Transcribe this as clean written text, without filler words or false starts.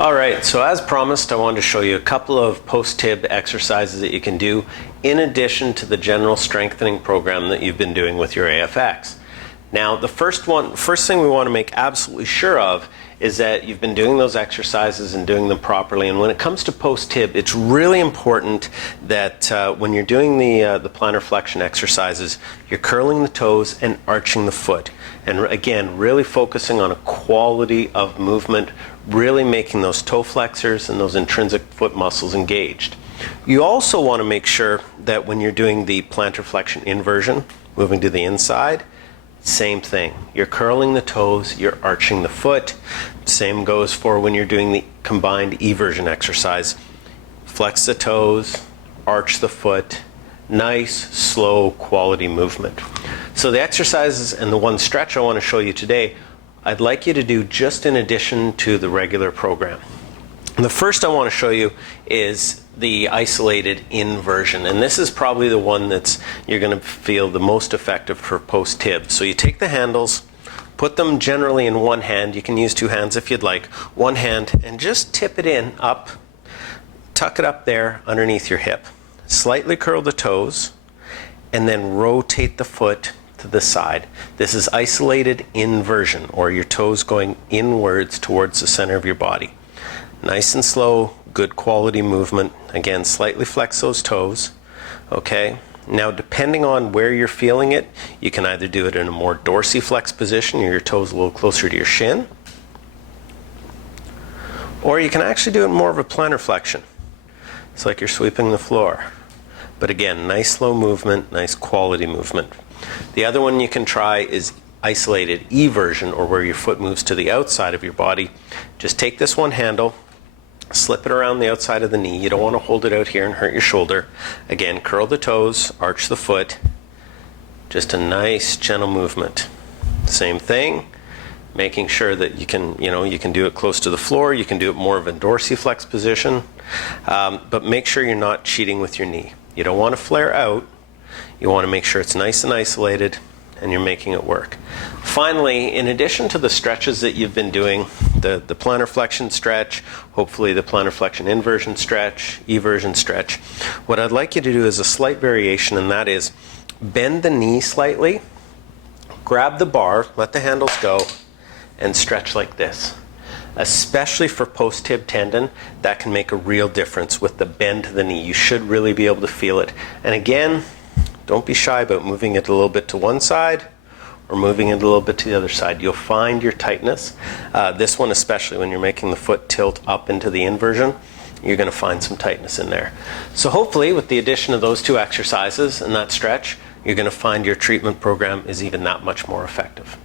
All right, so as promised, I wanted to show you a couple of post-tib exercises that you can do in addition to the general strengthening program that you've been doing with your AFX. Now, the first thing we want to make absolutely sure of is that you've been doing those exercises and doing them properly. And when it comes to post-tib, it's really important that when you're doing the plantar flexion exercises, you're curling the toes and arching the foot. And again, really focusing on a quality of movement, really making those toe flexors and those intrinsic foot muscles engaged. You also want to make sure that when you're doing the plantar flexion inversion, moving to the inside, same thing. You're curling the toes, you're arching the foot. Same goes for when you're doing the combined eversion exercise. Flex the toes, arch the foot. Nice, slow, quality movement. So the exercises and the one stretch I want to show you today, I'd like you to do just in addition to the regular program. And the first I want to show you is the isolated inversion, and this is probably the one you're going to feel the most effective for post-tib. So you take the handles, put them generally in one hand. You can use two hands if you'd like. One hand, and just tip it in up, tuck it up there underneath your hip. Slightly curl the toes, and then rotate the foot to the side. This is isolated inversion, or your toes going inwards towards the center of your body. Nice and slow, good quality movement. Again, slightly flex those toes. Okay. Now, depending on where you're feeling it, you can either do it in a more dorsiflex position, your toes a little closer to your shin, or you can actually do it more of a plantar flexion. It's like you're sweeping the floor. But again, nice slow movement, nice quality movement. The other one you can try is isolated eversion, or where your foot moves to the outside of your body. Just take this one handle, slip it around the outside of the knee. You don't want to hold it out here and hurt your shoulder. Again, curl the toes, arch the foot. Just a nice, gentle movement. Same thing, making sure that you can do it close to the floor. You can do it more of a dorsiflex position, but make sure you're not cheating with your knee. You don't want to flare out. You want to make sure it's nice and isolated, and you're making it work. Finally, in addition to the stretches that you've been doing, the plantar flexion stretch, hopefully the plantar flexion inversion stretch, eversion stretch, what I'd like you to do is a slight variation, and that is bend the knee slightly, grab the bar, let the handles go, and stretch like this. Especially for post-tib tendon, that can make a real difference with the bend to the knee. You should really be able to feel it. And again, don't be shy about moving it a little bit to one side or moving it a little bit to the other side. You'll find your tightness. This one especially, when you're making the foot tilt up into the inversion, you're going to find some tightness in there. So hopefully with the addition of those two exercises and that stretch, you're going to find your treatment program is even that much more effective.